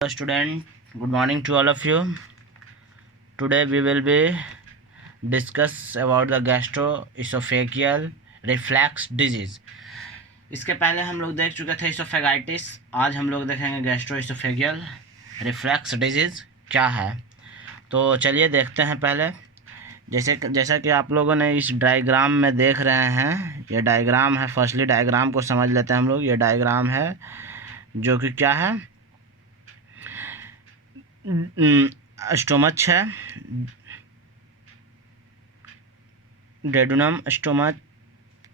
Hello student, good morning to all of you. Today we will be discuss about the gastroesophageal reflux disease. इसके पहले हम लोग देख चुके थे इसोफेगाइटिस. आज हम लोग देखेंगे गैस्ट्रोइसोफेगियल रिफ्लक्स डिजीज़ क्या है. तो चलिए देखते हैं. पहले जैसा कि आप लोगों ने इस डायग्राम में देख रहे हैं, ये डायग्राम है. फर्स्टली डायग्राम को समझ लेते हैं हम लोग. ये डायग्राम है जो कि क्या है, स्टोमच है, डेडुनम स्टोमच,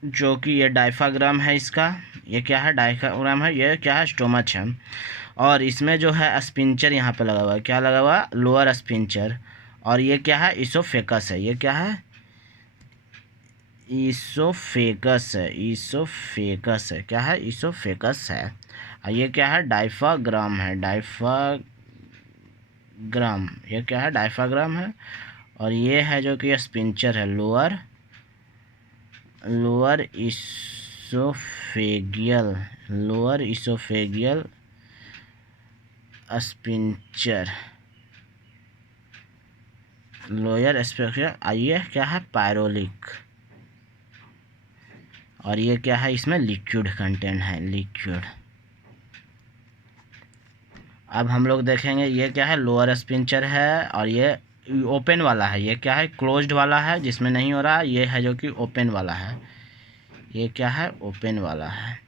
जो कि ये डायफ्राग्राम है. इसका ये क्या है, डायफ्राग्राम है. ये क्या है, स्टोमच है. और इसमें जो है स्पिंचर यहाँ पे लगा हुआ है. क्या लगा हुआ, लोअर स्पिंचर. और ये क्या है, इसोफेकस है. ये क्या है, इसोफेकस है. इसोफेकस है. क्या है, इसोफेकस है. और ये क्या है, डायफ्राग्राम है. डायफ्राग्राम, ये क्या है, डायफ्राग्राम है. और ये है जो कि स्पिंचर है, lower oesophageal, lower oesophageal sphincter, lower sphincter. आइए क्या है, पायरोलिक. और ये क्या है, इसमें लिक्विड कंटेंट है, लिक्विड. अब हम लोग देखेंगे ये क्या है, लोअर स्पिंचर है. और ये ओपन वाला है. ये क्या है, क्लोज्ड वाला है जिसमें नहीं हो रहा. ये है जो कि ओपन वाला है. ये क्या है, ओपन वाला है.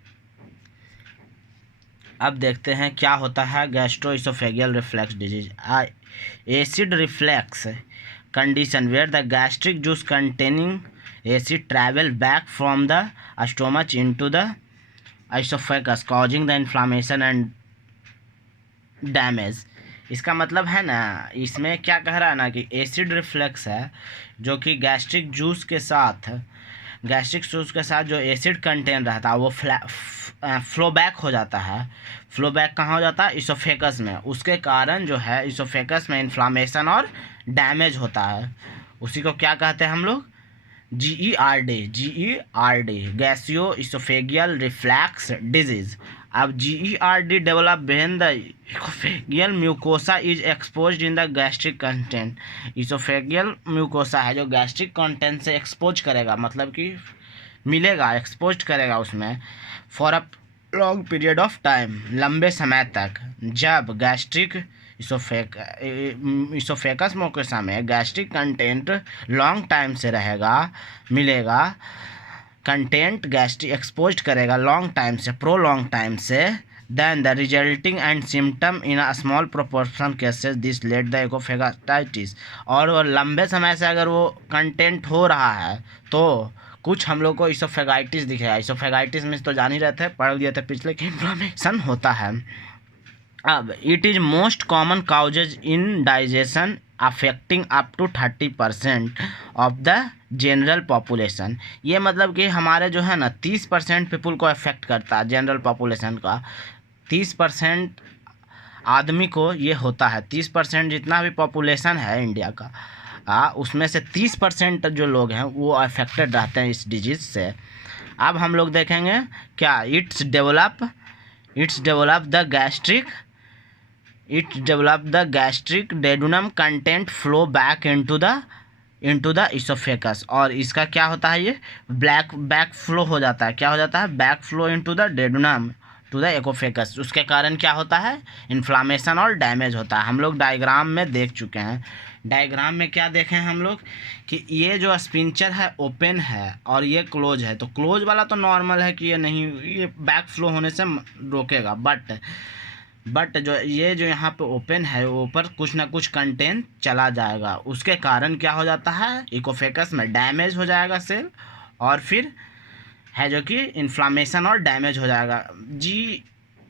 अब देखते हैं क्या होता है gastroesophageal reflux disease. Acid reflux condition where the gastric juice containing acid travel back from the stomach into the esophagus causing the inflammation and damage. इसका मतलब है ना, इसमें क्या कह रहा है ना कि एसिड रिफ्लक्स है जो कि गैस्ट्रिक जूस के साथ जो एसिड कंटेंट रहता है वो फ्लो बैक हो जाता है. फ्लो बैक कहाँ हो जाता है, इसोफेगस में. उसके कारण जो है इसोफेगस में इन्फ्लामेशन और डैमेज होता है. उसी को क्या कहते हैं हम लोग, GERD, gastro oesophageal reflux disease. अब GERD develop when the oesophageal mucosa is exposed in the gastric content. Oesophageal mucosa है जो गैस्ट्रिक कंटेंट से एक्सपोज करेगा, मतलब कि मिलेगा, एक्सपोज करेगा उसमें for a long period of time, लंबे समय तक. जब गैस्ट्रिक इसोफेगस म्यूकोसा में गैस्ट्रिक कंटेंट लॉन्ग टाइम से रहेगा, मिलेगा, कंटेंट गैस्ट्रिक एक्सपोज करेगा लॉन्ग टाइम से, प्रोलॉन्ग टाइम से, then the resulting and symptom in a small proportion cases this led the esophagitis. और वो लंबे समय से अगर वो कंटेंट हो रहा है तो कुछ हम लोग को इसोफेगाइटिस दिखेगा. इसोफेगाइटिस में तो जान ही रहते हैं, पढ़ लिया था पिछले, कि इन्फ्लेमेशन होता है. अब it is most common causes in digestion affecting up to 30% of the general population. ये मतलब कि हमारे जो है ना 30% पीपल को अफेक्ट करता है, जनरल पॉपुलेशन का 30% आदमी को ये होता है. 30% जितना भी पॉपुलेशन है इंडिया का, उसमें से 30% जो लोग हैं वो अफेक्टेड रहते हैं इस डिजीज़ से. अब हम लोग देखेंगे क्या, its develop the gastric duodenum content flow back into the esophagus. और इसका क्या होता है, ये बैक फ्लो हो जाता है. क्या हो जाता है, back flow into the duodenum to the esophagus. उसके कारण क्या होता है, इन्फ्लामेशन और डैमेज होता है. हम लोग डायग्राम में देख चुके हैं. डायग्राम में क्या देखें हम लोग कि ये जो स्पिंचर है ओपन है और ये क्लोज है. तो क्लोज वाला तो नॉर्मल है कि ये नहीं, ये बैक फ्लो होने से रोकेगा. बट जो यहाँ पे ओपन है, ऊपर कुछ ना कुछ कंटेंट चला जाएगा. उसके कारण क्या हो जाता है, इकोफेगस में डैमेज हो जाएगा सेल, और फिर है जो कि इन्फ्लामेशन और डैमेज हो जाएगा.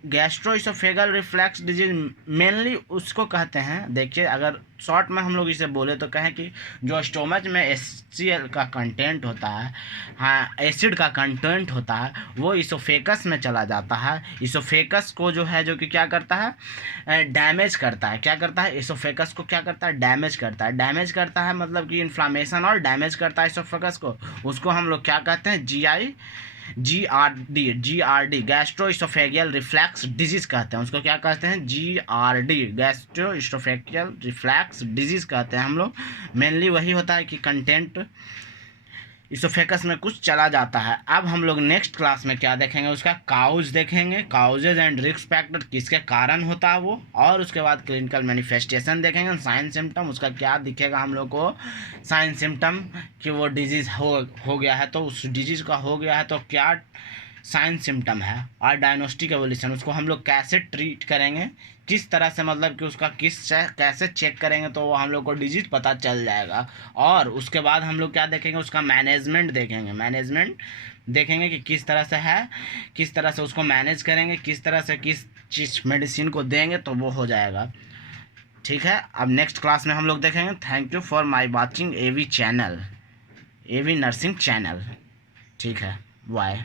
गैस्ट्रोइसोफेगल रिफ्लक्स डिजीज मेनली उसको कहते हैं. देखिए, अगर शॉर्ट में हम लोग इसे बोले तो कहें कि जो स्टोमच में HCl का कंटेंट होता है, हाँ, एसिड का कंटेंट होता है, वो इसोफेगस में चला जाता है. इसोफेगस को जो है जो कि क्या करता है, डैमेज करता है. क्या करता है, इसोफेगस को क्या करता है, डैमेज करता है. डैमेज करता है मतलब कि इन्फ्लामेशन और डैमेज करता है इसोफेगस को. उसको हम लोग क्या कहते हैं, GRD gastro oesophageal reflex disease कहते हैं उसको। क्या कहते हैं? GRD gastro oesophageal reflex disease कहते हैं हम लोग। मेनली वही होता है कि कंटेंट इसोफेगस में कुछ चला जाता है। अब हम लोग नेक्स्ट क्लास में क्या देखेंगे, उसका काउज देखेंगे, काउजेज एंड रिस्क फैक्टर, किसके कारण होता है वो, और उसके बाद क्लिनिकल मैनिफेस्टेशन देखेंगे, साइन सिम्टम, उसका क्या दिखेगा हम लोग को, साइन सिम्टम कि वो डिजीज़ हो गया है, तो उस डिजीज़ का हो गया है तो क्या साइन सिम्टम है, और डायग्नोस्टिक एवोल्यूशन उसको हम लोग कैसे ट्रीट करेंगे, किस तरह से मतलब कि उसका कैसे चेक करेंगे तो वो हम लोग को डिजीज पता चल जाएगा। और उसके बाद हम लोग क्या देखेंगे, उसका मैनेजमेंट देखेंगे कि किस तरह से है, किस तरह से उसको मैनेज करेंगे, किस तरह से किस चीज़ मेडिसिन को देंगे तो वो हो जाएगा। ठीक है, अब नेक्स्ट क्लास में हम लोग देखेंगे। Thank you for my watching AV channel, AV nursing channel. ठीक है, बाय।